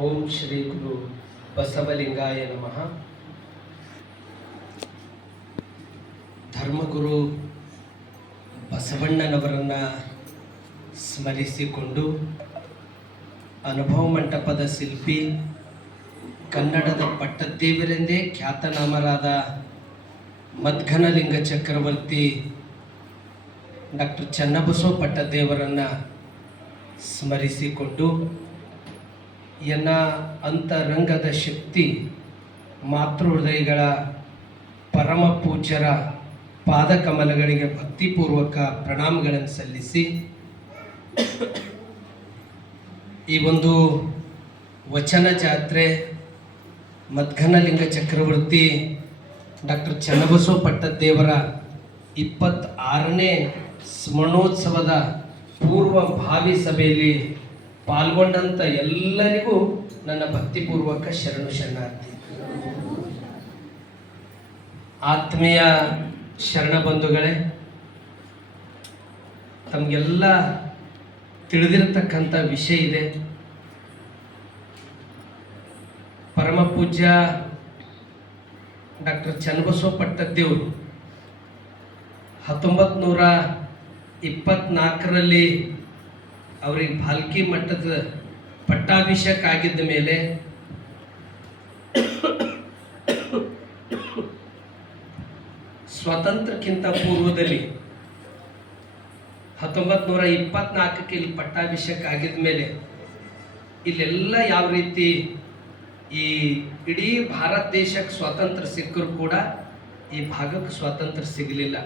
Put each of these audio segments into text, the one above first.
ಓಂ ಶ್ರೀ ಗುರು ಬಸವಲಿಂಗಾಯ ನಮಃ. ಧರ್ಮಗುರು ಬಸವಣ್ಣನವರನ್ನು ಸ್ಮರಿಸಿಕೊಂಡು ಅನುಭವ ಮಂಟಪದ ಶಿಲ್ಪಿ, ಕನ್ನಡದ ಪಟ್ಟದೇವರೆಂದೇ ಖ್ಯಾತನಾಮರಾದ ಮದ್ಘನಲಿಂಗ ಚಕ್ರವರ್ತಿ ಡಾಕ್ಟರ್ ಚನ್ನಬಸವ ಪಟ್ಟದೇವರನ್ನು ಸ್ಮರಿಸಿಕೊಂಡು ಎನ್ನ ಅಂತರಂಗದ ಶಕ್ತಿ, ಮಾತೃಹೃದಯಗಳ ಪರಮ ಪೂಜ್ಯರ ಪಾದಕಮಲಗಳಿಗೆ ಭಕ್ತಿಪೂರ್ವಕ ಪ್ರಣಾಮಗಳನ್ನು ಸಲ್ಲಿಸಿ, ಈ ಒಂದು ವಚನ ಜಾತ್ರೆ ಮದ್ಘನಲಿಂಗ ಚಕ್ರವರ್ತಿ ಡಾಕ್ಟರ್ ಚನ್ನಬಸವ ಪಟ್ಟದೇವರ ಇಪ್ಪತ್ತಾರನೇ ಸ್ಮರಣೋತ್ಸವದ ಪೂರ್ವ ಭಾವಿ ಸಭೆಯಲ್ಲಿ ಪಾಲ್ಗೊಂಡಂಥ ಎಲ್ಲರಿಗೂ ನನ್ನ ಭಕ್ತಿಪೂರ್ವಕ ಶರಣು ಶರಣಾರ್ಥಿ. ಆತ್ಮೀಯ ಶರಣ ಬಂಧುಗಳೇ, ತಮಗೆಲ್ಲ ತಿಳಿದಿರತಕ್ಕಂಥ ವಿಷಯ ಇದೆ. ಪರಮ ಪೂಜ್ಯ ಡಾಕ್ಟರ್ ಚನ್ನಬಸವ ಪಟ್ಟದ್ದೇವರು ಹತ್ತೊಂಬತ್ತು ನೂರ ಇಪ್ಪತ್ನಾಲ್ಕರಲ್ಲಿ ಅವ್ರಿಗೆ ಭಾಲ್ಕಿ ಮಟ್ಟದ ಪಟ್ಟಾಭಿಷೇಕ ಆಗಿದ್ದ ಮೇಲೆ ಸ್ವಾತಂತ್ರ್ಯಕ್ಕಿಂತ ಪೂರ್ವದಲ್ಲಿ ಹತ್ತೊಂಬತ್ತು ನೂರ ಇಪ್ಪತ್ನಾಲ್ಕಕ್ಕೆ ಇಲ್ಲಿ ಪಟ್ಟಾಭಿಷೇಕ ಆಗಿದ ಮೇಲೆ ಇಲ್ಲೆಲ್ಲ ಯಾವ ರೀತಿ ಈ ಇಡೀ ಭಾರತ ದೇಶಕ್ಕೆ ಸ್ವಾತಂತ್ರ್ಯ ಸಿಕ್ಕರೂ ಕೂಡ ಈ ಭಾಗಕ್ಕೆ ಸ್ವಾತಂತ್ರ್ಯ ಸಿಗಲಿಲ್ಲ.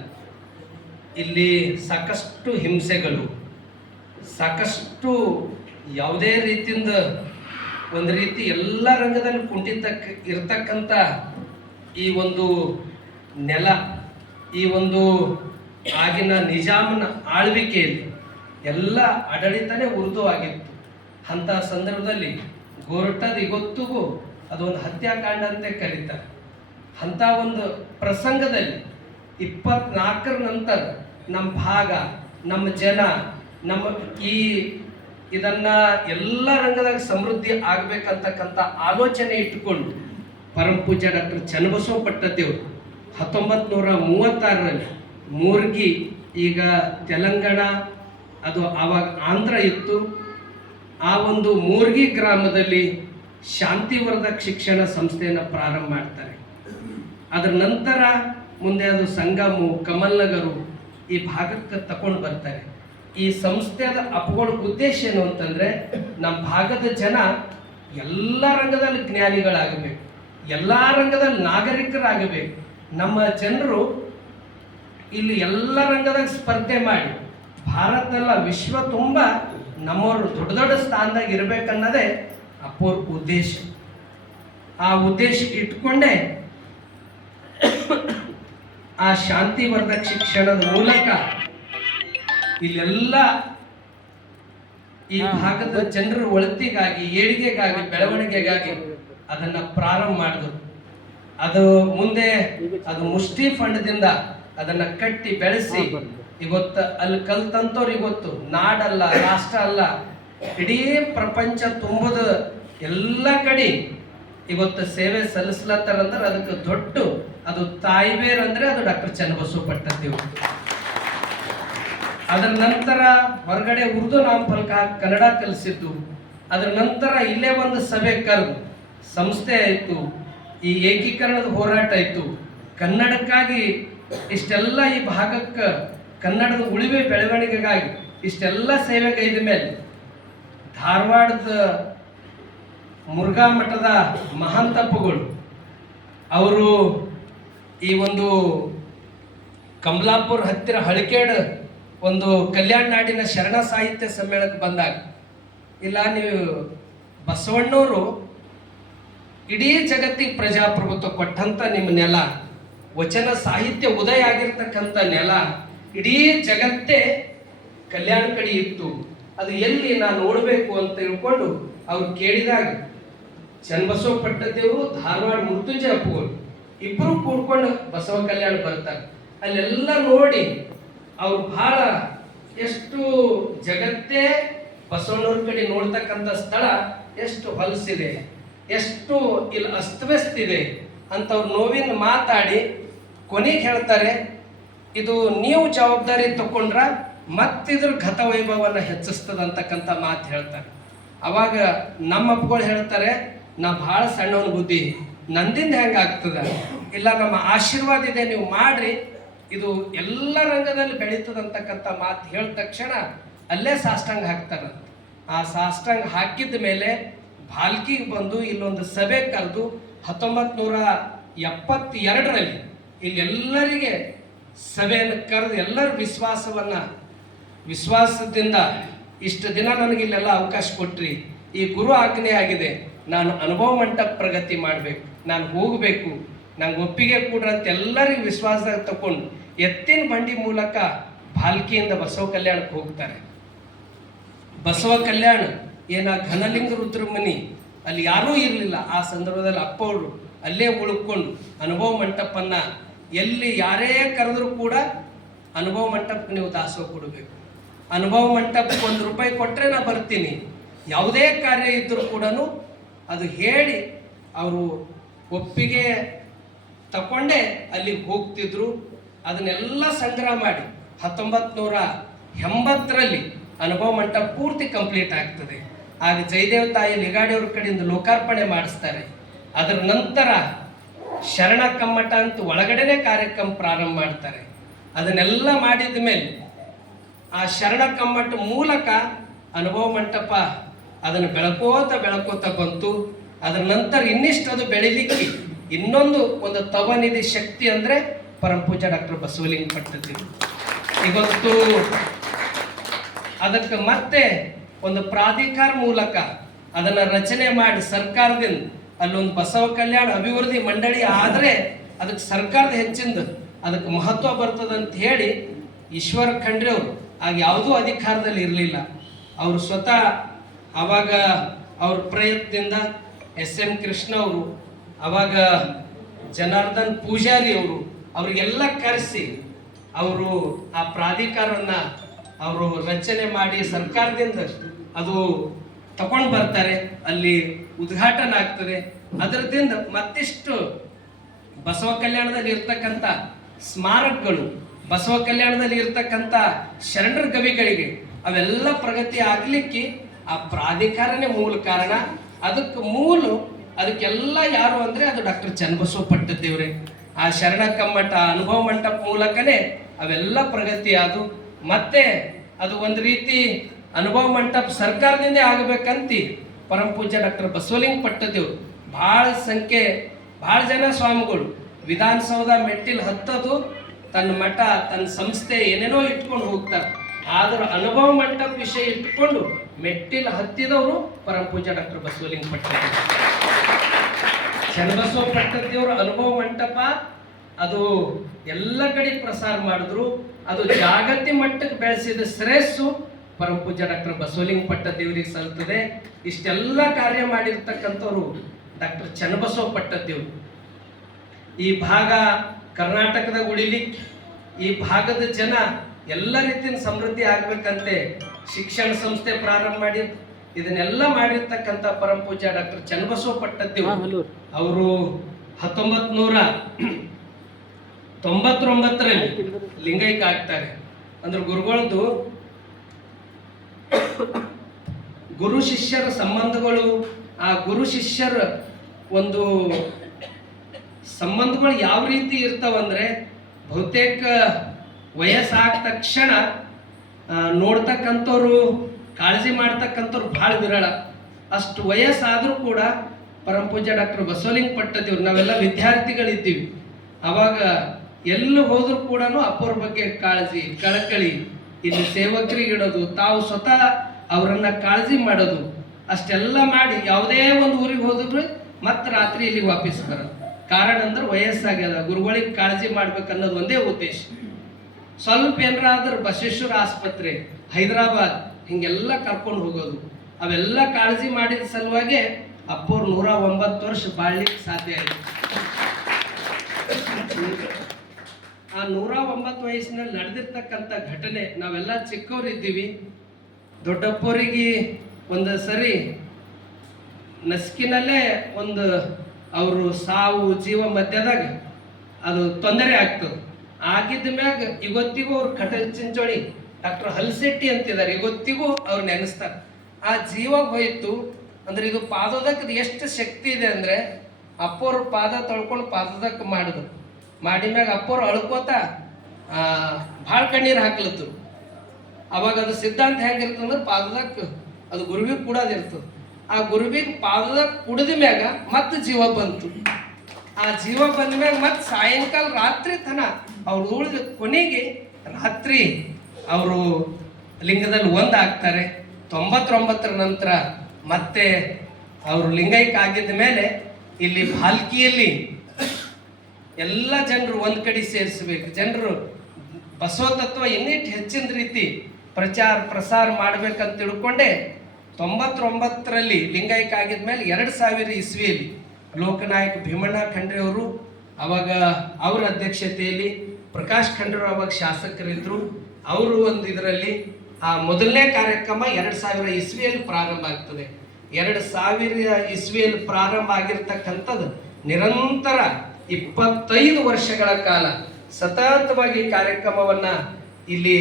ಇಲ್ಲಿ ಸಾಕಷ್ಟು ಹಿಂಸೆಗಳು ಸಾಕಷ್ಟು ಯಾವುದೇ ರೀತಿಯಿಂದ ಒಂದು ರೀತಿ ಎಲ್ಲ ರಂಗದಲ್ಲಿ ಕುಂಠಿತಕ್ಕ ಇರ್ತಕ್ಕಂಥ ಈ ಒಂದು ನೆಲ, ಈ ಒಂದು ಆಗಿನ ನಿಜಾಮನ ಆಳ್ವಿಕೆಯಲ್ಲಿ ಎಲ್ಲ ಆಡಳಿತನೇ ಉರ್ದು ಆಗಿತ್ತು ಅಂತಹ ಸಂದರ್ಭದಲ್ಲಿ ಗೋರಟದ ಇವತ್ತಿಗೂ ಅದೊಂದು ಹತ್ಯಾಕಾಂಡ ಅಂತ ಕರೀತಾರೆ. ಅಂಥ ಒಂದು ಪ್ರಸಂಗದಲ್ಲಿ ಇಪ್ಪತ್ನಾಲ್ಕರ ನಂತರ ನಮ್ಮ ಭಾಗ, ನಮ್ಮ ಜನ ನಮ್ಮ ಈ ಇದನ್ನ ಎಲ್ಲ ರಂಗದಾಗ ಸಮೃದ್ಧಿ ಆಗ್ಬೇಕಂತಕ್ಕಂಥ ಆಲೋಚನೆ ಇಟ್ಟುಕೊಂಡು ಪರಮ ಪೂಜ್ಯ ಡಾಕ್ಟರ್ ಚನ್ನಬಸವ ಪಟ್ಟದೇವರು ಹತ್ತೊಂಬತ್ತು ನೂರ ಮೂವತ್ತಾರರಲ್ಲಿ ಮೂರ್ಗಿ ಈಗ ತೆಲಂಗಾಣ, ಅದು ಆವಾಗ ಆಂಧ್ರ ಇತ್ತು. ಆ ಒಂದು ಮೂರ್ಗಿ ಗ್ರಾಮದಲ್ಲಿ ಶಾಂತಿವರ್ಧಕ್ ಶಿಕ್ಷಣ ಸಂಸ್ಥೆಯನ್ನು ಪ್ರಾರಂಭ ಮಾಡ್ತಾರೆ. ಅದರ ನಂತರ ಮುಂದೆ ಅದು ಸಂಗಮು, ಕಮಲ್ನಗರು ಈ ಭಾಗಕ್ಕೆ ತಕೊಂಡು ಬರ್ತಾರೆ. ಈ ಸಂಸ್ಥೆದ ಅಪ್ಕೊಳ್ಳೋ ಉದ್ದೇಶ ಏನು ಅಂತಂದ್ರೆ ನಮ್ಮ ಭಾಗದ ಜನ ಎಲ್ಲ ರಂಗದಲ್ಲಿ ಜ್ಞಾನಿಗಳಾಗಬೇಕು, ಎಲ್ಲ ರಂಗದಲ್ಲಿ ನಾಗರಿಕರಾಗಬೇಕು. ನಮ್ಮ ಜನರು ಇಲ್ಲಿ ಎಲ್ಲ ರಂಗದಾಗ ಸ್ಪರ್ಧೆ ಮಾಡಿ ಭಾರತದಲ್ಲ ವಿಶ್ವ ತುಂಬ ನಮ್ಮವರು ದೊಡ್ಡ ದೊಡ್ಡ ಸ್ಥಾನದಾಗ ಇರಬೇಕನ್ನೋದೇ ಅಪ್ಪೋರ್ ಉದ್ದೇಶ. ಆ ಉದ್ದೇಶ ಇಟ್ಕೊಂಡೇ ಆ ಶಾಂತಿವರ್ಧಕ ಶಿಕ್ಷಣದ ಮೂಲಕ ಇಲ್ಲೆಲ್ಲ ಈ ಭಾಗದ ಜನರ ಒಳತಿಗಾಗಿ ಏಳಿಗೆಗಾಗಿ ಬೆಳವಣಿಗೆಗಾಗಿ ಅದನ್ನ ಪ್ರಾರಂಭ ಮಾಡಿದ್ರು. ಅದು ಮುಂದೆ ಅದು ಮುಷ್ಟಿ ಫಂಡ್ದಿಂದ ಅದನ್ನ ಕಟ್ಟಿ ಬೆಳೆಸಿ ಇವತ್ತು ಅಲ್ಲಿ ಕಲ್ತಂತವ್ರು ಇವತ್ತು ನಾಡಲ್ಲ ರಾಷ್ಟ್ರ ಅಲ್ಲ ಇಡೀ ಪ್ರಪಂಚ ತುಂಬದ. ಎಲ್ಲ ಕಡೆ ಇವತ್ತು ಸೇವೆ ಸಲ್ಲಿಸ್ಲತ್ತಾರಂದ್ರೆ ಅದಕ್ಕೆ ದೊಡ್ಡ ಅದು ತಾಯಿಬೇರ್ ಅಂದ್ರೆ ಅದು ಡಾಕ್ಟರ್ ಚನ್ನಬಸವ ಪಟ್ಟದೇವರು ಅದರ ನಂತರ ಹೊರಗಡೆ ಉರ್ದು ನಾಮಫಲಕ ಕನ್ನಡ ಕಲಿಸಿದ್ದು. ಅದರ ನಂತರ ಇಲ್ಲೇ ಒಂದು ಸಭೆ ಕರೆದು ಸಂಸ್ಥೆ ಆಯಿತು. ಈ ಏಕೀಕರಣದ ಹೋರಾಟ ಆಯಿತು. ಕನ್ನಡಕ್ಕಾಗಿ ಇಷ್ಟೆಲ್ಲ ಈ ಭಾಗಕ್ಕೆ ಕನ್ನಡದ ಉಳಿವೆ ಬೆಳವಣಿಗೆಗಾಗಿ ಇಷ್ಟೆಲ್ಲ ಸೇವೆಗೈದ ಮೇಲೆ ಧಾರವಾಡದ ಮುರುಘಾ ಮಠದ ಮಹಾಂತಪ್ಪಗಳು ಅವರು ಈ ಒಂದು ಕಮಲಾಪುರ ಹತ್ತಿರ ಹಳಿಕೇಡ್ ಒಂದು ಕಲ್ಯಾಣ ನಾಡಿನ ಶರಣ ಸಾಹಿತ್ಯ ಸಮ್ಮೇಳನಕ್ಕೆ ಬಂದಾಗ, ಇಲ್ಲ ನೀವು ಬಸವಣ್ಣವರು ಇಡೀ ಜಗತ್ತಿಗೆ ಪ್ರಜಾಪ್ರಭುತ್ವ ಕೊಟ್ಟಂತ ನಿಮ್ಮ ನೆಲ, ವಚನ ಸಾಹಿತ್ಯ ಉದಯ ಆಗಿರ್ತಕ್ಕಂಥ ನೆಲ, ಇಡೀ ಜಗತ್ತೇ ಕಲ್ಯಾಣ ಕಡೆ ಇತ್ತು. ಅದು ಎಲ್ಲಿ ನಾನು ನೋಡಬೇಕು ಅಂತ ತಿಳ್ಕೊಂಡು ಅವ್ರು ಕೇಳಿದಾಗ, ಚನ್ನಬಸವ ಪಟ್ಟದೇವರು ಧಾರವಾಡ ಮೃತ್ಯುಂಜಯ ಪೂರ್ ಇಬ್ಬರು ಕೂಡ್ಕೊಂಡು ಬಸವ ಕಲ್ಯಾಣ ಬರ್ತಾರೆ. ಅಲ್ಲೆಲ್ಲ ನೋಡಿ ಅವ್ರು ಬಹಳ ಎಷ್ಟು ಜಗತ್ತೇ ಬಸವಣ್ಣವ್ರ ಕಡೆ ನೋಡ್ತಕ್ಕಂಥ ಸ್ಥಳ ಎಷ್ಟು ಹೊಲಸಿದೆ, ಎಷ್ಟು ಇಲ್ಲಿ ಅಸ್ತವ್ಯಸ್ತಿದೆ ಅಂತ ಅವ್ರು ನೋವಿನ ಮಾತಾಡಿ ಕೊನೆಗೆ ಹೇಳ್ತಾರೆ, ಇದು ನೀವು ಜವಾಬ್ದಾರಿ ತಗೊಂಡ್ರ ಮತ್ತಿದ್ರ ಗತ ವೈಭವನ ಹೆಚ್ಚಿಸ್ತದ ಅಂತಕ್ಕಂಥ ಮಾತು ಹೇಳ್ತಾರೆ. ಅವಾಗ ನಮ್ಮ ಅಪ್ಪಗಳು ಹೇಳ್ತಾರೆ, ನಾ ಭಾಳ ಸಣ್ಣವನ ಬುದ್ಧಿ, ನಂದಿಂದ ಹೆಂಗಾಗ್ತದ ಇಲ್ಲ, ನಮ್ಮ ಆಶೀರ್ವಾದ ಇದೆ, ನೀವು ಮಾಡ್ರಿ. ಇದು ಎಲ್ಲ ರಂಗದಲ್ಲಿ ಬೆಳೀತದಂತಕ್ಕಂಥ ಮಾತು ಹೇಳಿದ ತಕ್ಷಣ ಅಲ್ಲೇ ಸಾಷ್ಟಾಂಗ ಹಾಕ್ತಾರಂತ ಆ ಸಾಷ್ಟಾಂಗ ಹಾಕಿದ ಮೇಲೆ ಭಾಲ್ಕಿಗೆ ಬಂದು ಇಲ್ಲೊಂದು ಸಭೆ ಕರೆದು ಹತ್ತೊಂಬತ್ತು ನೂರ ಇಲ್ಲಿ ಎಲ್ಲರಿಗೆ ಸಭೆಯನ್ನು ಕರೆದು ಎಲ್ಲರ ವಿಶ್ವಾಸವನ್ನ, ವಿಶ್ವಾಸದಿಂದ ಇಷ್ಟು ದಿನ ನನಗೆ ಇಲ್ಲೆಲ್ಲ ಅವಕಾಶ ಕೊಟ್ರಿ. ಈ ಗುರು ಆಜ್ಞೆ ಆಗಿದೆ. ನಾನು ಅನುಭವ ಮಂಟಪ ಪ್ರಗತಿ ಮಾಡಬೇಕು. ನಾನು ಹೋಗಬೇಕು. ನಂಗೆ ಒಪ್ಪಿಗೆ ಕೂಡ ಅಂತ ಎಲ್ಲರಿಗೂ ವಿಶ್ವಾಸದಾಗ ತಗೊಂಡು ಎತ್ತಿನ ಬಂಡಿ ಮೂಲಕ ಭಾಲ್ಕಿಯಿಂದ ಬಸವ ಕಲ್ಯಾಣಕ್ಕೆ ಹೋಗ್ತಾರೆ. ಬಸವ ಕಲ್ಯಾಣ, ಏನ ಘನಲಿಂಗ ರುದ್ರಮನಿ, ಅಲ್ಲಿ ಯಾರೂ ಇರಲಿಲ್ಲ. ಆ ಸಂದರ್ಭದಲ್ಲಿ ಅಪ್ಪವರು ಅಲ್ಲೇ ಉಳ್ಕೊಂಡು ಅನುಭವ ಮಂಟಪನ್ನ ಎಲ್ಲಿ ಯಾರೇ ಕರೆದ್ರೂ ಕೂಡ ಅನುಭವ ಮಂಟಪಕ್ಕೆ ನೀವು ದಾಸೋಹ ಕೊಡಬೇಕು. ಅನುಭವ ಮಂಟಪಕ್ಕೆ ಒಂದು ರೂಪಾಯಿ ಕೊಟ್ಟರೆ ನಾ ಬರ್ತೀನಿ. ಯಾವುದೇ ಕಾರ್ಯ ಇದ್ದರೂ ಕೂಡ ಅದು ಹೇಳಿ ಅವರು ಒಪ್ಪಿಗೆ ತಕೊಂಡೇ ಅಲ್ಲಿಗೆ ಹೋಗ್ತಿದ್ರು. ಅದನ್ನೆಲ್ಲ ಸಂಗ್ರಹ ಮಾಡಿ ಹತ್ತೊಂಬತ್ತು ನೂರ ಎಂಬತ್ತರಲ್ಲಿ ಅನುಭವ ಮಂಟಪ ಪೂರ್ತಿ ಕಂಪ್ಲೀಟ್ ಆಗ್ತದೆ. ಆಗ ಜಯದೇವ ತಾಯಿ ಲಿಗಾಡಿಯವ್ರ ಕಡೆಯಿಂದ ಲೋಕಾರ್ಪಣೆ ಮಾಡಿಸ್ತಾರೆ. ಅದರ ನಂತರ ಶರಣ ಕಮ್ಮಟ ಅಂತ ಒಳಗಡೆನೆ ಕಾರ್ಯಕ್ರಮ ಪ್ರಾರಂಭ ಮಾಡ್ತಾರೆ. ಅದನ್ನೆಲ್ಲ ಮಾಡಿದ ಮೇಲೆ ಆ ಶರಣ ಕಮ್ಮಟ ಮೂಲಕ ಅನುಭವ ಮಂಟಪ ಅದನ್ನು ಬೆಳಕೋತ ಬೆಳಕೋತ ಬಂತು. ಅದರ ನಂತರ ಇನ್ನಿಷ್ಟು ಅದು ಬೆಳಿಲಿಕ್ಕೆ ಇನ್ನೊಂದು ಒಂದು ತವನಿಧಿ ಶಕ್ತಿ ಅಂದ್ರೆ ಪರಮಪೂಜಾ ಡಾಕ್ಟರ್ ಬಸವಲಿಂಗ ಪಟ್ಟತಿ ಇವತ್ತು ಅದಕ್ಕೆ ಮತ್ತೆ ಒಂದು ಪ್ರಾಧಿಕಾರ ಮೂಲಕ ಅದನ್ನ ರಚನೆ ಮಾಡಿ ಸರ್ಕಾರದಿಂದ ಅಲ್ಲೊಂದು ಬಸವ ಕಲ್ಯಾಣ ಅಭಿವೃದ್ಧಿ ಮಂಡಳಿ ಆದರೆ ಅದಕ್ಕೆ ಸರ್ಕಾರದ ಹೆಚ್ಚಿಂದ ಅದಕ್ಕೆ ಮಹತ್ವ ಬರ್ತದೆ ಅಂತ ಹೇಳಿ ಈಶ್ವರ ಖಂಡ್ರೆ ಅವರು. ಆಗ ಯಾವುದೂ ಅಧಿಕಾರದಲ್ಲಿ ಇರಲಿಲ್ಲ. ಅವರು ಸ್ವತಃ ಆವಾಗ ಅವ್ರ ಪ್ರಯತ್ನದಿಂದ ಎಸ್ ಎಂ ಕೃಷ್ಣ ಅವರು ಅವಾಗ ಜನಾರ್ದನ್ ಪೂಜಾರಿ ಅವರು ಅವರಿಗೆಲ್ಲ ಕರೆಸಿ ಅವರು ಆ ಪ್ರಾಧಿಕಾರವನ್ನ ಅವರು ರಚನೆ ಮಾಡಿ ಸರ್ಕಾರದಿಂದ ಅದು ತಗೊಂಡು ಬರ್ತಾರೆ. ಅಲ್ಲಿ ಉದ್ಘಾಟನೆ ಆಗ್ತದೆ. ಅದರದಿಂದ ಮತ್ತಿಷ್ಟು ಬಸವ ಕಲ್ಯಾಣದಲ್ಲಿ ಇರ್ತಕ್ಕಂಥ ಸ್ಮಾರಕಗಳು, ಬಸವ ಕಲ್ಯಾಣದಲ್ಲಿ ಇರ್ತಕ್ಕಂಥ ಶರಣರ ಕವಿಗಳಿಗೆ ಅವೆಲ್ಲ ಪ್ರಗತಿ ಆಗಲಿಕ್ಕೆ ಆ ಪ್ರಾಧಿಕಾರನೇ ಮೂಲ ಕಾರಣ. ಅದಕ್ಕೆ ಮೂಲ ಅದಕ್ಕೆಲ್ಲ ಯಾರು ಅಂದ್ರೆ ಅದು ಡಾಕ್ಟರ್ ಚನ್ನಬಸವ ಪಟ್ಟದೇವ್ರೆ ಆ ಶರಣ ಕಮ್ಮಟ ಅನುಭವ ಮಂಟಪ ಮೂಲಕನೇ ಅವೆಲ್ಲ ಪ್ರಗತಿ ಆದು. ಮತ್ತೆ ಅದು ಒಂದು ರೀತಿ ಅನುಭವ ಮಂಟಪ ಸರ್ಕಾರದಿಂದ ಆಗಬೇಕಂತಿ ಪರಮ ಪೂಜ್ಯ ಡಾಕ್ಟರ್ ಬಸವಲಿಂಗ ಪಟ್ಟದೇವ್ ಭಾಳ ಸಂಖ್ಯೆ, ಭಾಳ ಜನ ಸ್ವಾಮಿಗಳು. ವಿಧಾನಸೌಧ ಮೆಟ್ಟಿಲು ಹತ್ತದು, ತನ್ನ ಮಠ, ತನ್ನ ಸಂಸ್ಥೆ ಏನೇನೋ ಇಟ್ಕೊಂಡು ಹೋಗ್ತಾರೆ. ಆದ್ರೆ ಅನುಭವ ಮಂಟಪ ವಿಷಯ ಇಟ್ಕೊಂಡು ಮೆಟ್ಟಿಲು ಹತ್ತಿದವರು ಪರಮ ಡಾಕ್ಟರ್ ಬಸವಲಿಂಗ ಪಟ್ಟದೇವ್ ಚನ್ನಬಸವ ಪಟ್ಟದೇವ್ರ ಅನುಭವ ಮಂಟಪ, ಅದು ಎಲ್ಲ ಕಡೆ ಪ್ರಸಾರ ಮಾಡಿದ್ರು. ಅದು ಜಾಗತಿಕ ಮಟ್ಟಕ್ಕೆ ಬೆಳೆಸಿದ ಶ್ರೇಯಸ್ಸು ಪರಮ ಪೂಜ್ಯ ಡಾಕ್ಟರ್ ಬಸವಲಿಂಗ ಪಟ್ಟದೇವರಿಗೆ ಸಲ್ತದೆ ಇಷ್ಟೆಲ್ಲ ಕಾರ್ಯ ಮಾಡಿರ್ತಕ್ಕಂಥವ್ರು ಡಾಕ್ಟರ್ ಚನ್ನಬಸವ ಪಟ್ಟದೇವ್ರು. ಈ ಭಾಗ ಕರ್ನಾಟಕದಾಗ ಉಳಿಲಿಕ್ಕೆ, ಈ ಭಾಗದ ಜನ ಎಲ್ಲ ರೀತಿಯ ಸಮೃದ್ಧಿ ಆಗ್ಬೇಕಂತೆ ಶಿಕ್ಷಣ ಸಂಸ್ಥೆ ಪ್ರಾರಂಭ ಮಾಡಿ ಇದನ್ನೆಲ್ಲ ಮಾಡಿರ್ತಕ್ಕಂಥ ಪರಮ ಪೂಜ್ಯ ಡಾಕ್ಟರ್ ಚನ್ನಬಸವ ಪಟ್ಟದ್ದು ಅವರು ಹತ್ತೊಂಬತ್ ನೂರ ತೊಂಬತ್ತೊಂಬತ್ತರಲ್ಲಿ ಲಿಂಗೈಕ್ಯ ಆಗ್ತಾರೆ. ಅಂದ್ರೆ ಗುರುಗಳದ್ದು ಗುರು ಶಿಷ್ಯರ ಸಂಬಂಧಗಳು ಆ ಗುರು ಶಿಷ್ಯರ ಒಂದು ಸಂಬಂಧಗಳು ಯಾವ ರೀತಿ ಇರ್ತಾವಂದ್ರೆ ಬಹುತೇಕ ವಯಸ್ಸಾದ ತಕ್ಷಣ ನೋಡ್ತಕ್ಕಂಥವ್ರು ಕಾಳಜಿ ಮಾಡ್ತಕ್ಕಂಥವ್ರು ಭಾಳ ವಿರಳ. ಅಷ್ಟು ವಯಸ್ಸಾದರೂ ಕೂಡ ಪರಮ ಪೂಜ್ಯ ಡಾಕ್ಟರ್ ಬಸವಲಿಂಗ ಪಟ್ಟದೇವ್ರು ನಾವೆಲ್ಲ ವಿದ್ಯಾರ್ಥಿಗಳಿದ್ದೀವಿ. ಅವಾಗ ಎಲ್ಲಿ ಹೋದ್ರೂ ಕೂಡ ಅಪ್ಪವ್ರ ಬಗ್ಗೆ ಕಾಳಜಿ, ಕಳಕಳಿ, ಇಲ್ಲಿ ಸೇವಕರಿಗೆ ಇಡೋದು, ತಾವು ಸ್ವತಃ ಅವರನ್ನ ಕಾಳಜಿ ಮಾಡೋದು, ಅಷ್ಟೆಲ್ಲ ಮಾಡಿ ಯಾವುದೇ ಒಂದು ಊರಿಗೆ ಹೋದ್ರು ಮತ್ತೆ ರಾತ್ರಿ ಇಲ್ಲಿಗೆ ವಾಪಸ್ ಬರೋದು. ಕಾರಣ ಅಂದ್ರೆ ವಯಸ್ಸಾಗ್ಯದ, ಗುರುಗಳಿಗೆ ಕಾಳಜಿ ಮಾಡ್ಬೇಕನ್ನೋದು ಒಂದೇ ಉದ್ದೇಶ. ಸ್ವಲ್ಪ ಏನಾರ ಆದ್ರೆ ಬಸವೇಶ್ವರ ಆಸ್ಪತ್ರೆ, ಹೈದರಾಬಾದ್ ಹಿಂಗೆಲ್ಲ ಕರ್ಕೊಂಡು ಹೋಗೋದು. ಅವೆಲ್ಲ ಕಾಳಜಿ ಮಾಡಿದ ಸಲುವಾಗಿ ಅಪ್ಪವ್ರು ನೂರ ಒಂಬತ್ತು ವರ್ಷ ಬಾಳ್ಲಿಕ್ಕೆ ಸಾಧ್ಯ ಆಯ್ತು ಆ ನೂರ ಒಂಬತ್ತು ವಯಸ್ಸಿನಲ್ಲಿ ನಡೆದಿರ್ತಕ್ಕಂಥ ಘಟನೆ, ನಾವೆಲ್ಲ ಚಿಕ್ಕವರಿದ್ದೀವಿ. ದೊಡ್ಡಪ್ಪರಿಗೆ ಒಂದು ಸರಿ ನಸ್ಕಿನಲ್ಲೇ ಒಂದು ಅವರು ಸಾವು ಜೀವ ಮಧ್ಯದಾಗ ಅದು ತೊಂದರೆ ಆಗ್ತದೆ. ಆಗಿದ್ದ ಮ್ಯಾಗ ಇವತ್ತಿಗೂ ಅವ್ರು ಕಟಲ್ ಚಿಂಚೋಳಿ. ಡಾಕ್ಟರ್ ಹಲ್ಸೆಟ್ಟಿ ಅಂತಿದ್ದಾರೆ. ಇವತ್ತಿಗೂ ಅವ್ರು ನೆನೆಸ್ತಾರೆ. ಆ ಜೀವ ಹೋಯ್ತು. ಅಂದ್ರೆ ಇದು ಪಾದೋದಕ್ಕೆ ಎಷ್ಟು ಶಕ್ತಿ ಇದೆ ಅಂದ್ರೆ ಅಪ್ಪೋರು ಪಾದ ತೊಳ್ಕೊಂಡು ಪಾದದಕ್ಕೆ ಮಾಡಿದ್ರು ಮಾಡಿದ. ಮ್ಯಾಗ ಅಪ್ಪೋರು ಅಳ್ಕೋತ ಭಾಳ ಕಣ್ಣೀರು ಹಾಕ್ಲತ್ತು. ಅವಾಗ ಅದು ಸಿದ್ಧಾಂತ ಹೆಂಗಿರ್ತದೆ ಅಂದ್ರೆ ಪಾದದಕ್ಕೆ ಅದು ಗುರುವಿಗೆ ಕೂಡೋದಿರ್ತದೆ. ಆ ಗುರುವಿಗೆ ಪಾದದಾಗ ಕುಡಿದ ಮ್ಯಾಗ ಮತ್ತೆ ಜೀವ ಬಂತು. ಆ ಜೀವ ಬಂದ ಮ್ಯಾಗ ಮತ್ತೆ ಸಾಯಂಕಾಲ ರಾತ್ರಿ ತನ ಅವ್ರು ಉಳಿದ ಕೊನೆಗೆ ರಾತ್ರಿ ಅವರು ಲಿಂಗದಲ್ಲಿ ಒಂದಾಗ್ತಾರೆ ತೊಂಬತ್ತೊಂಬತ್ತರ ನಂತರ ಮತ್ತೆ ಅವರು ಲಿಂಗೈಕ್ಯ ಆಗಿದ್ದ ಮೇಲೆ ಇಲ್ಲಿ ಭಾಲ್ಕಿಯಲ್ಲಿ ಎಲ್ಲ ಜನರು ಒಂದು ಕಡೆ ಸೇರಿಸಬೇಕು. ಜನರು ಬಸವ ತತ್ವ ಇನ್ನಿಟ್ಟು ಹೆಚ್ಚಿನ ರೀತಿ ಪ್ರಚಾರ ಪ್ರಸಾರ ಮಾಡಬೇಕಂತ ತಿಳ್ಕೊಂಡೆ ತೊಂಬತ್ತೊಂಬತ್ತರಲ್ಲಿ ಲಿಂಗಾಯಕ ಆಗಿದ್ಮೇಲೆ ಎರಡು ಸಾವಿರ ಇಸ್ವಿಯಲ್ಲಿ ಲೋಕನಾಯಕ ಭೀಮಣ್ಣ ಖಂಡ್ರೆ ಅವರು, ಅವಾಗ ಅವರ ಅಧ್ಯಕ್ಷತೆಯಲ್ಲಿ ಪ್ರಕಾಶ್ ಖಂಡ್ರೆ ಅವಾಗ ಶಾಸಕರಿದ್ರು. ಅವರು ಒಂದು ಇದರಲ್ಲಿ, ಆ ಮೊದಲನೇ ಕಾರ್ಯಕ್ರಮ ಎರಡು ಸಾವಿರ ಇಸ್ವಿಯಲ್ಲಿ ಪ್ರಾರಂಭ ಆಗ್ತದೆ. ಎರಡು ಸಾವಿರ ಇಸ್ವಿಯಲ್ಲಿ ಪ್ರಾರಂಭ ಆಗಿರ್ತಕ್ಕಂಥದ್ದು ನಿರಂತರ ಇಪ್ಪತ್ತೈದು ವರ್ಷಗಳ ಕಾಲ ಸತತವಾಗಿ ಕಾರ್ಯಕ್ರಮವನ್ನು ಇಲ್ಲಿ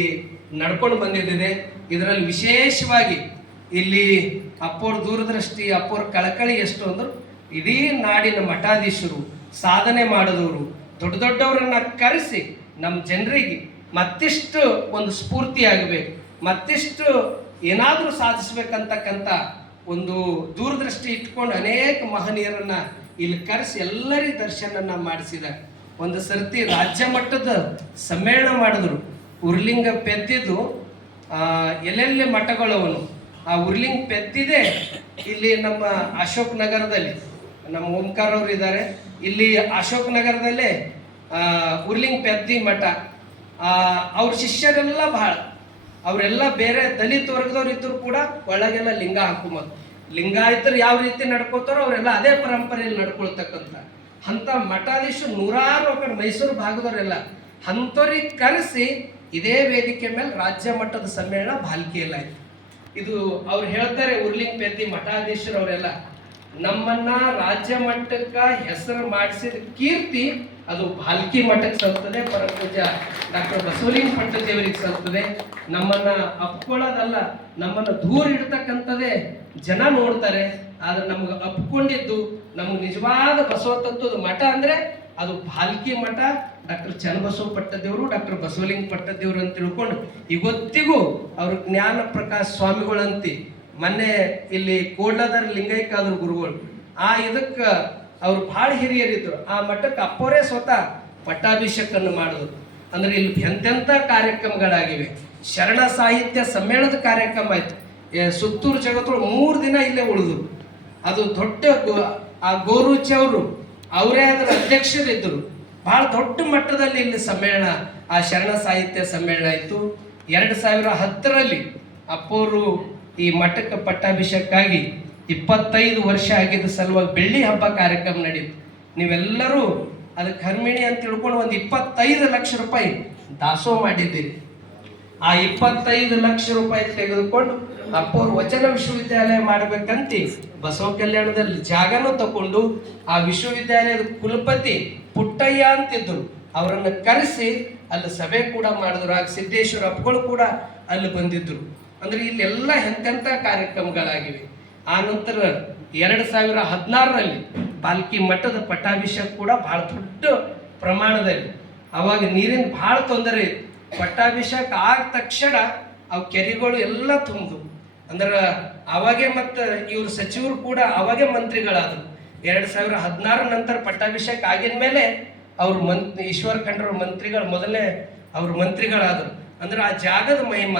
ನಡ್ಕೊಂಡು ಬಂದಿದ್ದಿದೆ. ಇದರಲ್ಲಿ ವಿಶೇಷವಾಗಿ ಇಲ್ಲಿ ಅಪ್ಪೋರ್ ದೂರದೃಷ್ಟಿ, ಅಪ್ಪೋರ್ ಕಳಕಳಿ ಎಷ್ಟು ಅಂದ್ರೆ ಇಡೀ ನಾಡಿನ ಮಠಾಧೀಶರು, ಸಾಧನೆ ಮಾಡಿದವರು, ದೊಡ್ಡ ದೊಡ್ಡವರನ್ನ ಕರೆಸಿ ನಮ್ಮ ಜನರಿಗೆ ಮತ್ತಿಷ್ಟು ಒಂದು ಸ್ಫೂರ್ತಿ ಆಗಬೇಕು, ಮತ್ತಿಷ್ಟು ಏನಾದರೂ ಸಾಧಿಸ್ಬೇಕಂತಕ್ಕಂಥ ಒಂದು ದೂರದೃಷ್ಟಿ ಇಟ್ಕೊಂಡು ಅನೇಕ ಮಹನೀಯರನ್ನ ಇಲ್ಲಿ ಕರೆಸಿ ಎಲ್ಲರಿಗೂ ದರ್ಶನನ್ನ ಮಾಡಿಸಿದ್ದಾರೆ ಒಂದು ಸರ್ತಿ ರಾಜ್ಯ ಮಟ್ಟದ ಸಮ್ಮೇಳನ ಮಾಡಿದ್ರು. ಉರ್ಲಿಂಗ ಪೆದ್ದಿದ್ದು ಎಲ್ಲೆಲ್ಲಿ ಮಠಗಳವನು ಆ ಉರ್ಲಿಂಗ್ ಪೆದ್ದಿದೆ ಇಲ್ಲಿ ನಮ್ಮ ಅಶೋಕ್ ನಗರದಲ್ಲಿ. ನಮ್ಮ ಓಂಕಾರ ಅವರು ಇದ್ದಾರೆ. ಇಲ್ಲಿ ಅಶೋಕ್ ನಗರದಲ್ಲೇ ಉರ್ಲಿಂಗ್ ಪೆದ್ದಿ ಮಠ. ಅವ್ರ ಶಿಷ್ಯರೆಲ್ಲ ಬಹಳ ಅವರೆಲ್ಲ ಬೇರೆ ದಲಿತ ವರ್ಗದವ್ರು ಇದ್ರು ಕೂಡ ಒಳಗೆಲ್ಲ ಲಿಂಗ ಹಾಕೊಂಬೋದು ಲಿಂಗಾಯತರು ಯಾವ ರೀತಿ ನಡ್ಕೋತಾರೋ ಅವರೆಲ್ಲ ಅದೇ ಪರಂಪರೆಯಲ್ಲಿ ನಡ್ಕೊಳ್ತಕ್ಕಂಥ. ಅಂತ ಮಠಾಧೀಶರು ನೂರಾರು ಕಡೆ ಮೈಸೂರು ಭಾಗದವರೆಲ್ಲ ಅಂಥವ್ರಿಗೆ ಕರೆಸಿ ಇದೇ ವೇದಿಕೆ ಮೇಲೆ ರಾಜ್ಯ ಮಟ್ಟದ ಸಮ್ಮೇಳನ ಬಾಲ್ಕಿಯಲ್ಲಾಯಿತು. ಇದು ಅವ್ರು ಹೇಳ್ತಾರೆ ಉರ್ಲಿಂಗ್ ಪೇತಿ ಮಠಾಧೀಶರು ಅವರೆಲ್ಲ ನಮ್ಮನ್ನ ರಾಜ್ಯ ಮಟ್ಟಕ್ಕೆ ಹೆಸರು ಮಾಡಿಸಿದ ಕೀರ್ತಿ ಅದು ಭಾಲ್ಕಿ ಮಠಕ್ಕೆ ಸಲ್ತದೆ ಪರಪೂಜ ಡಾಕ್ಟರ್ ಬಸವಲಿಂಗ ಪಟ್ಟದೇವರಿಗೆ ಸಲ್ತದೆ ನಮ್ಮನ್ನ ಅಪ್ಕೊಳ್ಳೋದಲ್ಲ, ನಮ್ಮನ್ನ ದೂರ ಇಡ್ತಕ್ಕಂಥದ್ದೇ ಜನ ನೋಡ್ತಾರೆ. ಆದ್ರೆ ನಮ್ಗೆ ಅಪ್ಕೊಂಡಿದ್ದು ನಮ್ಗೆ ನಿಜವಾದ ಬಸವ ತತ್ವದ ಮಠ ಅಂದ್ರೆ ಅದು ಭಾಲ್ಕಿ ಮಠ. ಡಾಕ್ಟರ್ ಚನ್ನಬಸವ ಪಟ್ಟದೇವರು ಡಾಕ್ಟರ್ ಬಸವಲಿಂಗ ಪಟ್ಟದೇವರು ಅಂತ ತಿಳ್ಕೊಂಡು ಇವತ್ತಿಗೂ ಅವ್ರ ಜ್ಞಾನ ಪ್ರಕಾಶ್ ಸ್ವಾಮಿಗಳಂತಿ, ಮೊನ್ನೆ ಇಲ್ಲಿ ಕೋಡ್ಲದರ ಲಿಂಗೈಕಾದ್ರು ಗುರುಗಳು, ಆ ಇದಕ್ಕ ಅವ್ರು ಭಾಳ ಹಿರಿಯರಿದ್ರು. ಆ ಮಠಕ್ಕೆ ಅಪ್ಪೋರೇ ಸ್ವತಃ ಪಟ್ಟಾಭಿಷೇಕವನ್ನು ಮಾಡಿದ್ರು ಅಂದ್ರೆ ಇಲ್ಲಿ ಎಂತೆಂಥ ಕಾರ್ಯಕ್ರಮಗಳಾಗಿವೆ. ಶರಣ ಸಾಹಿತ್ಯ ಸಮ್ಮೇಳನದ ಕಾರ್ಯಕ್ರಮ ಆಯ್ತು. ಸುತ್ತೂರು ಜಗತ್ತೊಳಗೆ ಮೂರು ದಿನ ಇಲ್ಲೇ ಉಳಿದ್ರು ಅದು ದೊಡ್ಡ ಗೋ- ಆ ಗೋರುಚಿ ಅವರು, ಅವರೇ ಅದರ ಅಧ್ಯಕ್ಷರಿದ್ದರು ಬಹಳ ದೊಡ್ಡ ಮಟ್ಟದಲ್ಲಿ ಇಲ್ಲಿ ಸಮ್ಮೇಳನ, ಆ ಶರಣ ಸಾಹಿತ್ಯ ಸಮ್ಮೇಳನ ಆಯಿತು. ಎರಡು ಸಾವಿರ ಹತ್ತರಲ್ಲಿ ಅಪ್ಪೋರು ಈ ಮಠಕ್ಕೆ ಪಟ್ಟಾಭಿಷೇಕಾಗಿ ಇಪ್ಪತ್ತೈದು ವರ್ಷ ಆಗಿದ್ದ ಸಲುವಾಗಿ ಬೆಳ್ಳಿ ಹಬ್ಬ ಕಾರ್ಯಕ್ರಮ ನಡೀತು. ನೀವೆಲ್ಲರೂ ಅದಕ್ಕೆ ಹರ್ಮಿಣಿ ಅಂತ ತಿಳ್ಕೊಂಡು ಒಂದು ಇಪ್ಪತ್ತೈದು ಲಕ್ಷ ರೂಪಾಯಿ ದಾಸೋ ಮಾಡಿದ್ದೀರಿ. ಆ ಇಪ್ಪತ್ತೈದು ಲಕ್ಷ ರೂಪಾಯಿ ತೆಗೆದುಕೊಂಡು ಅಪ್ಪವ್ರು ವಚನ ವಿಶ್ವವಿದ್ಯಾಲಯ ಮಾಡ್ಬೇಕಂತ ಬಸವ ಕಲ್ಯಾಣದಲ್ಲಿ ಜಾಗನೂ ತಗೊಂಡು ಆ ವಿಶ್ವವಿದ್ಯಾಲಯದ ಕುಲಪತಿ ಪುಟ್ಟಯ್ಯ ಅಂತಿದ್ರು. ಅವರನ್ನು ಕರೆಸಿ ಅಲ್ಲಿ ಸಭೆ ಕೂಡ ಮಾಡಿದ್ರು. ಆಗ ಸಿದ್ದೇಶ್ವರ ಅಪ್ಪಗಳು ಕೂಡ ಅಲ್ಲಿ ಬಂದಿದ್ರು. ಅಂದ್ರೆ ಇಲ್ಲೆಲ್ಲ ಎಂತೆಂಥ ಕಾರ್ಯಕ್ರಮಗಳಾಗಿವೆ. ಆ ನಂತರ ಎರಡು ಸಾವಿರ ಹದಿನಾರರಲ್ಲಿ ಪಾಲ್ಕಿ ಮಠದ ಪಟ್ಟಾಭಿಷೇಕ ಕೂಡ ಬಹಳ ದೊಡ್ಡ ಪ್ರಮಾಣದಲ್ಲಿ. ಅವಾಗ ನೀರಿನ ಬಹಳ ತೊಂದರೆ ಇತ್ತು. ಪಟ್ಟಾಭಿಷೇಕ ಆದ ತಕ್ಷಣ ಅವು ಕೆರೆಗಳು ಎಲ್ಲ ತುಂಬಿದ್ವು ಅಂದ್ರೆ ಅವಾಗೆ ಮತ್ತು ಇವರು ಸಚಿವರು ಕೂಡ ಅವಾಗೆ ಮಂತ್ರಿಗಳಾದರು. ಎರಡು ಸಾವಿರ ಹದಿನಾರ ನಂತರ ಪಟ್ಟಾಭಿಷೇಕ ಆಗಿದ ಮೇಲೆ ಅವ್ರು ಮಂತ್ ಈಶ್ವರ್ ಖಂಡ್ರ ಮಂತ್ರಿಗಳು ಮೊದಲೇ ಅವ್ರ ಮಂತ್ರಿಗಳಾದರು. ಅಂದ್ರೆ ಆ ಜಾಗದ ಮಹಿಮ,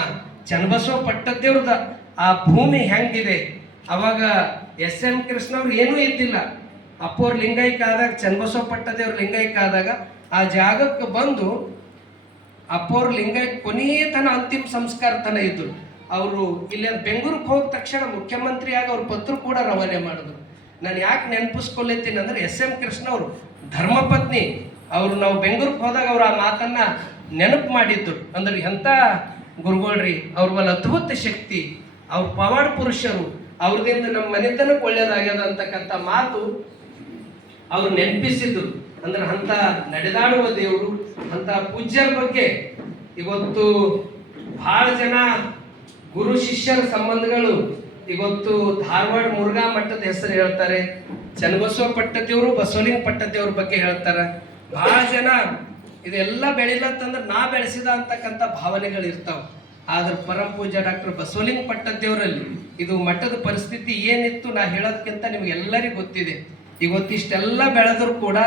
ಚನ್ನಬಸವ ಪಟ್ಟದೇವ್ರದ ಆ ಭೂಮಿ ಹೆಂಗಿದೆ? ಅವಾಗ ಎಸ್ ಎಂ ಕೃಷ್ಣ ಅವ್ರು ಏನೂ ಇದ್ದಿಲ್ಲ. ಅಪ್ಪೋರ್ ಲಿಂಗೈಕ ಆದಾಗ ಚನ್ನಬಸವ ಪಟ್ಟದೇವ್ರ ಲಿಂಗೈಕ್ಯ ಆದಾಗ ಆ ಜಾಗಕ್ಕೆ ಬಂದು ಅಪ್ಪೋರ್ ಲಿಂಗೈಕ ಕೊನೆಯ ತನ ಅಂತಿಮ ಸಂಸ್ಕಾರ ತನ ಇದ್ರು ಅವರು ಇಲ್ಲಿ ಬೆಂಗಳೂರಿಗೆ ಹೋದ ತಕ್ಷಣ ಮುಖ್ಯಮಂತ್ರಿಯಾಗಿ ಅವ್ರ ಪತ್ರ ಕೂಡ ರವಾನೆ ಮಾಡಿದ್ರು. ನಾನು ಯಾಕೆ ನೆನಪಿಸ್ಕೊಳ್ತೀನಿ ಅಂದ್ರೆ ಎಸ್ ಎಂ ಕೃಷ್ಣ ಅವರು ಧರ್ಮಪತ್ನಿ. ಅವರು ನಾವು ಬೆಂಗಳೂರಿಗೆ ಹೋದಾಗ ಅವ್ರು ಆ ಮಾತನ್ನ ನೆನಪು ಮಾಡಿದ್ರು ಅಂದ್ರೆ ಎಂಥ ಗುರುಗಳ್ರಿ, ಅವ್ರ ಮೇಲೆ ಅದ್ಭುತ ಶಕ್ತಿ. ಅವ್ರ ಪವಾಡ ಪುರುಷರು ಅವ್ರದಿಂದ ನಮ್ಮ ಮನೆತನಕ್ಕೆ ಒಳ್ಳೇದಾಗ್ಯದ ಅಂತಕ್ಕಂಥ ಮಾತು ಅವ್ರು ನೆನಪಿಸಿದ್ರು. ಅಂದ್ರೆ ಅಂತ ನಡೆದಾಡುವ ದೇವರು ಅಂತ ಪೂಜ್ಯರ ಬಗ್ಗೆ ಇವತ್ತು ಬಹಳ ಜನ ಗುರು ಶಿಷ್ಯರ ಸಂಬಂಧಗಳು ಇವತ್ತು ಧಾರವಾಡ ಮುರುಘಾ ಮಠದ ಹೆಸರು ಹೇಳ್ತಾರೆ. ಚನ್ನಬಸವ ಪಟ್ಟದೇವರು, ಬಸವಲಿಂಗ ಪಟ್ಟದೇವ್ರ ಬಗ್ಗೆ ಹೇಳ್ತಾರೆ. ಬಹಳ ಜನ ಇದೆಲ್ಲ ಬೆಳಿಲತ್ತಂದ್ರೆ ನಾ ಬೆಳೆಸಿದ ಅಂತಕ್ಕಂಥ ಭಾವನೆಗಳು ಇರ್ತಾವ ಆದ್ರೆ ಪರಮ ಡಾಕ್ಟರ್ ಬಸವಲಿಂಗ ಪಟ್ಟದೇವರಲ್ಲಿ ಇದು ಮಠದ ಪರಿಸ್ಥಿತಿ ಏನಿತ್ತು ನಾ ಹೇಳೋದಕ್ಕಿಂತ ನಿಮ್ಗೆ ಎಲ್ಲರಿಗೂ ಗೊತ್ತಿದೆ. ಇವತ್ತಿಷ್ಟೆಲ್ಲ ಬೆಳೆದ್ರು ಕೂಡ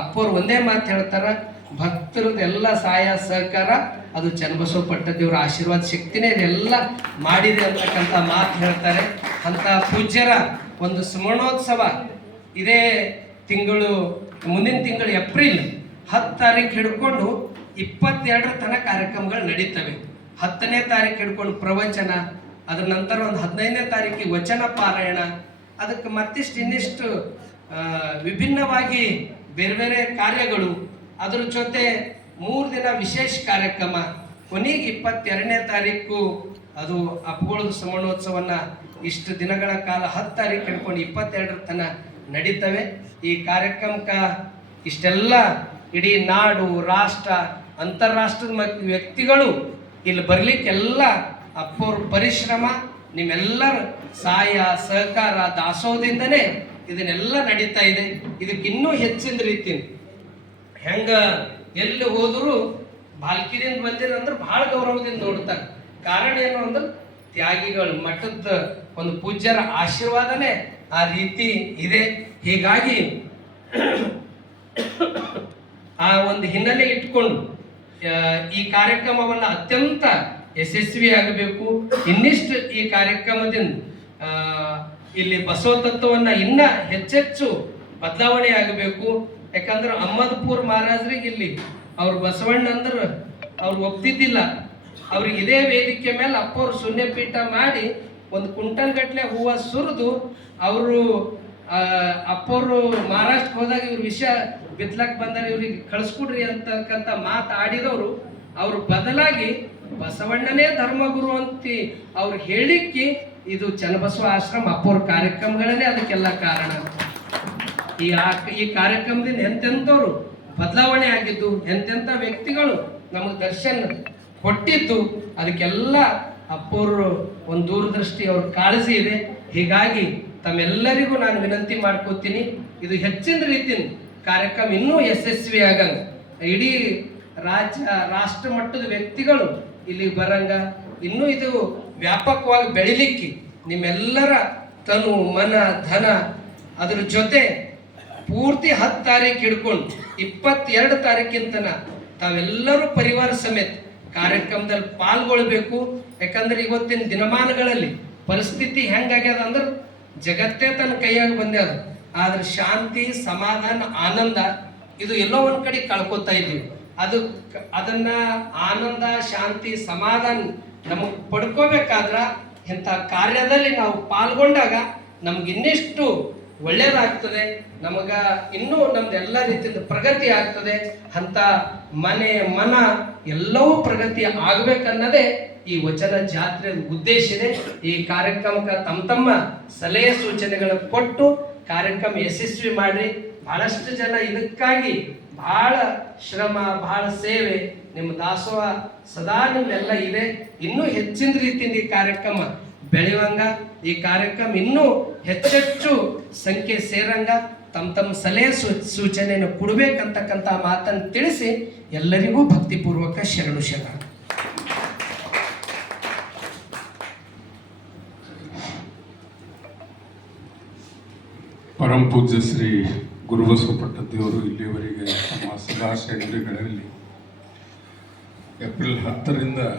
ಅಪ್ಪವ್ರು ಒಂದೇ ಮಾತು ಹೇಳ್ತಾರ, ಭಕ್ತರದ್ದು ಎಲ್ಲ ಸಹಾಯ ಸಹಕಾರ, ಅದು ಚನ್ನಬಸವ ಪಟ್ಟದೇವ್ರ ಆಶೀರ್ವಾದ ಶಕ್ತಿನೇ ಇದೆಲ್ಲ ಮಾಡಿದೆ ಅಂತಕ್ಕಂಥ ಮಾತು ಹೇಳ್ತಾರೆ. ಅಂತ ಪೂಜ್ಯರ ಒಂದು ಸ್ಮರಣೋತ್ಸವ ಇದೇ ತಿಂಗಳು, ಮುಂದಿನ ತಿಂಗಳು ಏಪ್ರಿಲ್ ಹತ್ತು ತಾರೀಕು ಹಿಡ್ಕೊಂಡು ಇಪ್ಪತ್ತೆರಡರ ತನಕ ಕಾರ್ಯಕ್ರಮಗಳು ನಡೀತವೆ. ಹತ್ತನೇ ತಾರೀಕು ಹಿಡ್ಕೊಂಡು ಪ್ರವಚನ, ಅದ್ರ ನಂತರ ಒಂದು ಹದಿನೈದನೇ ತಾರೀಕಿಗೆ ವಚನ ಪಾರಾಯಣ, ಅದಕ್ಕೆ ಮತ್ತಿಷ್ಟು ಇನ್ನಿಷ್ಟು ವಿಭಿನ್ನವಾಗಿ ಬೇರೆ ಬೇರೆ ಕಾರ್ಯಗಳು. ಅದ್ರ ಜೊತೆ ಮೂರು ದಿನ ವಿಶೇಷ ಕಾರ್ಯಕ್ರಮ. ಕೊನೆಗೆ ಇಪ್ಪತ್ತೆರಡನೇ ತಾರೀಕು, ಅದು ಅಪ್ಪುಗಳದ ಸಮಣೋತ್ಸವನ್ನ ಇಷ್ಟು ದಿನಗಳ ಕಾಲ ಹತ್ತು ತಾರೀಕು ಹಿಡ್ಕೊಂಡು ಇಪ್ಪತ್ತೆರಡರ ತನಕ ನಡೀತವೆ. ಈ ಕಾರ್ಯಕ್ರಮಕ್ಕೆ ಇಷ್ಟೆಲ್ಲ ಇಡೀ ನಾಡು, ರಾಷ್ಟ್ರ, ಅಂತಾರಾಷ್ಟ್ರದ ವ್ಯಕ್ತಿಗಳು ಇಲ್ಲಿ ಬರ್ಲಿಕ್ಕೆಲ್ಲ ಅಪ್ಪವ್ರ ಪರಿಶ್ರಮ, ನಿಮ್ಮೆಲ್ಲರ ಸಹಾಯ, ಸಹಕಾರ ದಾಸೋಹದಿಂದನೇ ಇದನ್ನೆಲ್ಲ ನಡೀತಾ ಇದೆ. ಇದಕ್ಕೆ ಇನ್ನೂ ಹೆಚ್ಚಿನ ರೀತಿ ಹೆಂಗ ಎಲ್ಲಿ ಹೋದರೂ ಬಾಲ್ಕಿದಿಂದ ಬಂದಿರಂದ್ರೆ ಬಹಳ ಗೌರವದಿಂದ ನೋಡ್ತಾರೆ. ಕಾರಣ ಏನು ಅಂದ್ರೆ ತ್ಯಾಗಿಗಳು ಮಠದ ಒಂದು ಪೂಜ್ಯರ ಆಶೀರ್ವಾದನೇ ಆ ರೀತಿ ಇದೆ. ಹೀಗಾಗಿ ಆ ಒಂದು ಹಿನ್ನೆಲೆ ಇಟ್ಕೊಂಡು ಈ ಕಾರ್ಯಕ್ರಮವನ್ನು ಅತ್ಯಂತ ಯಶಸ್ವಿ ಆಗಬೇಕು. ಇನ್ನಿಷ್ಟು ಈ ಕಾರ್ಯಕ್ರಮದಿಂದ ಇಲ್ಲಿ ಬಸವ ತತ್ವವನ್ನು ಇನ್ನ ಹೆಚ್ಚೆಚ್ಚು ಬದಲಾವಣೆ ಆಗಬೇಕು. ಯಾಕಂದ್ರೆ ಅಹಮದ್ಪುರ್ ಮಹಾರಾಜರಿಗೆ ಇಲ್ಲಿ ಅವ್ರು ಬಸವಣ್ಣ ಅಂದ್ರೆ ಅವ್ರು ಒಪ್ತಿದ್ದಿಲ್ಲ. ಅವ್ರಿಗೆ ಇದೇ ವೇದಿಕೆ ಮೇಲೆ ಅಪ್ಪವ್ರು ಶೂನ್ಯಪೀಠ ಮಾಡಿ ಒಂದು ಕುಂಟಲ್ ಗಟ್ಟಲೆ ಹೂವ ಸುರಿದು ಅವರು ಅಪ್ಪವರು ಮಹಾರಾಷ್ಟ್ರಕ್ಕೆ ಹೋದಾಗ ಇವ್ರ ವಿಷಯ ಬಿತ್ಲಕ್ ಬಂದರೆ ಇವ್ರಿಗೆ ಕಳಿಸ್ಕೊಡ್ರಿ ಅಂತಕ್ಕಂಥ ಮಾತು ಅವರು ಬದಲಾಗಿ ಬಸವಣ್ಣನೇ ಧರ್ಮಗುರು ಅಂತ ಅವ್ರು ಹೇಳಿಕ್ಕೆ ಇದು ಚನ್ನಬಸವ ಆಶ್ರಮ ಅಪ್ಪವ್ರ ಕಾರ್ಯಕ್ರಮಗಳನ್ನೇ ಅದಕ್ಕೆಲ್ಲ ಕಾರಣ. ಈ ಆ- ಈ ಕಾರ್ಯಕ್ರಮದಿಂದ ಎಂತೆಂಥವ್ರು ಬದಲಾವಣೆ ಆಗಿದ್ದು, ಎಂತೆಂಥ ವ್ಯಕ್ತಿಗಳು ನಮಗೆ ದರ್ಶನ ಕೊಟ್ಟಿದ್ದು, ಅದಕ್ಕೆಲ್ಲ ಅಪ್ಪವರು ಒಂದು ದೂರದೃಷ್ಟಿ ಅವ್ರ ಕಾಳಜಿ ಇದೆ. ಹೀಗಾಗಿ ತಮ್ಮೆಲ್ಲರಿಗೂ ನಾನು ವಿನಂತಿ ಮಾಡ್ಕೋತೀನಿ, ಇದು ಹೆಚ್ಚಿನ ರೀತಿಯ ಕಾರ್ಯಕ್ರಮ ಇನ್ನೂ ಯಶಸ್ವಿ ಆಗಂಗ. ಇಡೀ ರಾಜ್ಯ, ರಾಷ್ಟ್ರ ಮಟ್ಟದ ವ್ಯಕ್ತಿಗಳು ಇಲ್ಲಿ ಬರಂಗ. ಇನ್ನೂ ಇದು ವ್ಯಾಪಕವಾಗಿ ಬೆಳಿಲಿಕ್ಕೆ ನಿಮ್ಮೆಲ್ಲರ ತನು, ಮನ, ಧನ ಅದ್ರ ಜೊತೆ ಪೂರ್ತಿ ಹತ್ತು ತಾರೀಕು ಹಿಡ್ಕೊಂಡು ಇಪ್ಪತ್ತೆರಡು ತಾರೀಕಿಂತನ ತಾವೆಲ್ಲರೂ ಪರಿವಾರ ಸಮೇತ ಕಾರ್ಯಕ್ರಮದಲ್ಲಿ ಪಾಲ್ಗೊಳ್ಬೇಕು. ಯಾಕಂದ್ರೆ ಇವತ್ತಿನ ದಿನಮಾನಗಳಲ್ಲಿ ಪರಿಸ್ಥಿತಿ ಹೆಂಗಾಗ್ಯದ ಅಂದ್ರೆ ಜಗತ್ತೇ ತನ್ನ ಕೈಯಾಗ ಬಂದ್ಯಾದ ಆದ್ರೆ ಶಾಂತಿ, ಸಮಾಧಾನ, ಆನಂದ, ಇದು ಎಲ್ಲೋ ಒಂದ್ ಕಡೆ ಕಳ್ಕೊತಾ ಇದ್ದೀವಿ ಅದು ಅದನ್ನ ಆನಂದ, ಶಾಂತಿ, ಸಮಾಧಾನ ನಮಗ್ ಪಡ್ಕೋಬೇಕಾದ್ರ ಇಂಥ ಕಾರ್ಯದಲ್ಲಿ ನಾವು ಪಾಲ್ಗೊಂಡಾಗ ನಮ್ಗೆ ಇನ್ನಿಷ್ಟು ಒಳ್ಳೇದಾಗ್ತದೆ, ನಮಗ ಇನ್ನೂ ನಮ್ದು ಎಲ್ಲ ರೀತಿಯಿಂದ ಪ್ರಗತಿ ಆಗ್ತದೆ ಅಂತ ಮನೆ, ಮನ ಎಲ್ಲವೂ ಪ್ರಗತಿ ಆಗ್ಬೇಕನ್ನೋದೇ ಈ ವಚನ ಜಾತ್ರೆ ಉದ್ದೇಶ ಇದೆ. ಈ ಕಾರ್ಯಕ್ರಮಕ್ಕೆ ತಮ್ಮ ತಮ್ಮ ಸಲಹೆ ಸೂಚನೆಗಳನ್ನು ಕೊಟ್ಟು ಕಾರ್ಯಕ್ರಮ ಯಶಸ್ವಿ ಮಾಡ್ರಿ. ಬಹಳಷ್ಟು ಜನ ಇದಕ್ಕಾಗಿ ಬಹಳ ಶ್ರಮ, ಬಹಳ ಸೇವೆ ನಿಮ್ಮ ದಾಸೋಹ ಸದಾ ನಿಮ್ಮೆಲ್ಲ ಇದೆ. ಇನ್ನೂ ಹೆಚ್ಚಿನ ರೀತಿಯಿಂದ ಈ ಕಾರ್ಯಕ್ರಮ ಬೆಳೆಯುವಂಗ, ಈ ಕಾರ್ಯಕ್ರಮ ಇನ್ನೂ ಹೆಚ್ಚೆಚ್ಚು ಸಂಖ್ಯೆ ಸೇರಂಗ. ತಮ್ಮ ತಮ್ಮ ಸಲಹೆ ಸೂಚನೆಯನ್ನು ಕೊಡ್ಬೇಕಂತಕ್ಕಂಥ ಮಾತನ್ನು ತಿಳಿಸಿ ಎಲ್ಲರಿಗೂ ಭಕ್ತಿಪೂರ್ವಕ ಶರಣು ಶರಣ ಪರಮ ಪೂಜ್ಯ ಶ್ರೀ ಗುರುಬಸವ ಪಟ್ಟದೇವರು ಇಲ್ಲಿಯವರೆಗೆ ತಮ್ಮ ಸದಾ ಏಪ್ರಿಲ್ ಹತ್ತರಿಂದ